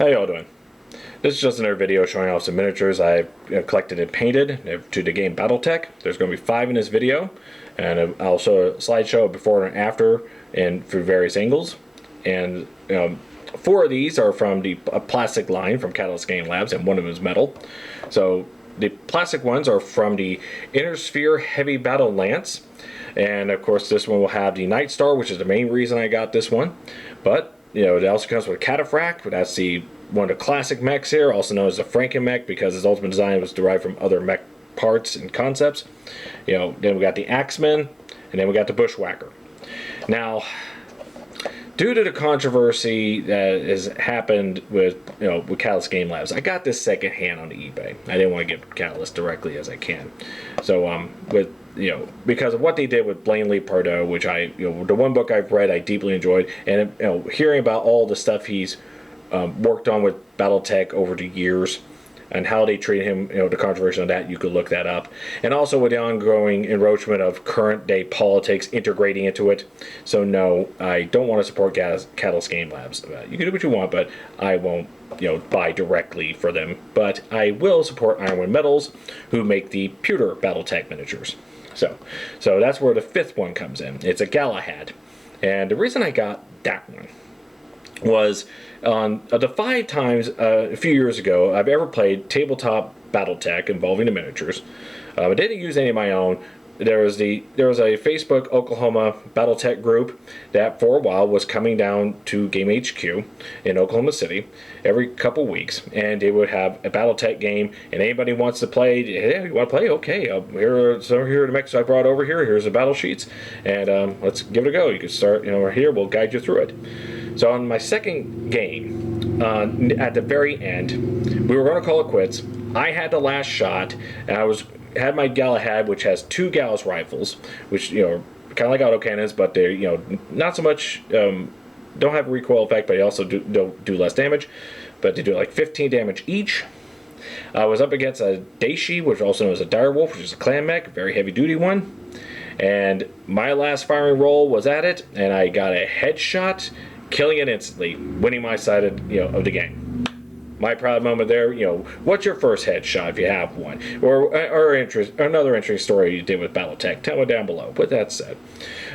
How y'all doing? This is just another video showing off some miniatures I've collected and painted to the game Battletech. There's going to be 5 in this video, and I'll show a slideshow before and after and through various angles. And 4 of these are from the plastic line from Catalyst Game Labs, and 1 of them is metal. So the plastic ones are from the Inner Sphere Heavy Battle Lance, and of course this one will have the Night Star, which is the main reason I got this one. But it also comes with Cataphract. That's one of the classic mechs here, also known as the Franken mech, because his ultimate design was derived from other mech parts and concepts. Then we got the Axeman, and then we got the Bushwhacker. Now, due to the controversy that has happened with Catalyst Game Labs, I got this second hand on eBay. I didn't want to give Catalyst directly as I can. So because of what they did with Blaine Lee Pardoe, which the one book I've read I deeply enjoyed, and hearing about all the stuff he's worked on with Battletech over the years and how they treat him, the controversy on that, you could look that up. And also with the ongoing encroachment of current day politics integrating into it. So no, I don't want to support Catalyst Game Labs. You can do what you want, but I won't buy directly for them. But I will support Ironwind Metals, who make the pewter Battletech miniatures. So that's where the 5th one comes in. It's a Galahad. And the reason I got that one was on the 5 times a few years ago I've ever played tabletop Battletech involving the miniatures. I didn't use any of my own. There was a Facebook Oklahoma Battletech group that for a while was coming down to Game HQ in Oklahoma City every couple weeks, and they would have a Battletech game, and anybody wants to play, hey, you want to play? Okay, here are the mechs I brought over here. Here's the battle sheets, and let's give it a go. You can start, right here. We'll guide you through it. So on my second game, at the very end, we were going to call it quits. I had the last shot, and I had my Galahad, which has 2 Gauss rifles, which kind of like autocannons, but they're not so much don't have a recoil effect, but they also do less damage. But they do like 15 damage each. I was up against a Daishi, which also known as a Direwolf, which is a clan mech, a very heavy duty one. And my last firing roll was at it, and I got a headshot, killing it instantly, winning my side of the game. My proud moment there. What's your first headshot if you have one, or another interesting story you did with Battletech? Tell me down below. With that said,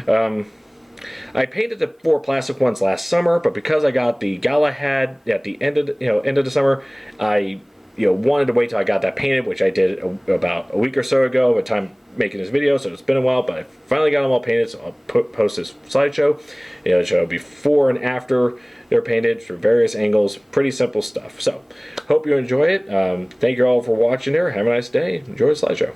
I painted the 4 plastic ones last summer, but because I got the Galahad at the end of the summer, I wanted to wait till I got that painted, which I did about a week or so ago by the time making this video, so it's been a while, but I finally got them all painted, so I'll post this slideshow. It'll show before and after they're painted from various angles. Pretty simple stuff. So hope you enjoy it. Thank you all for watching there. Have a nice day. Enjoy the slideshow.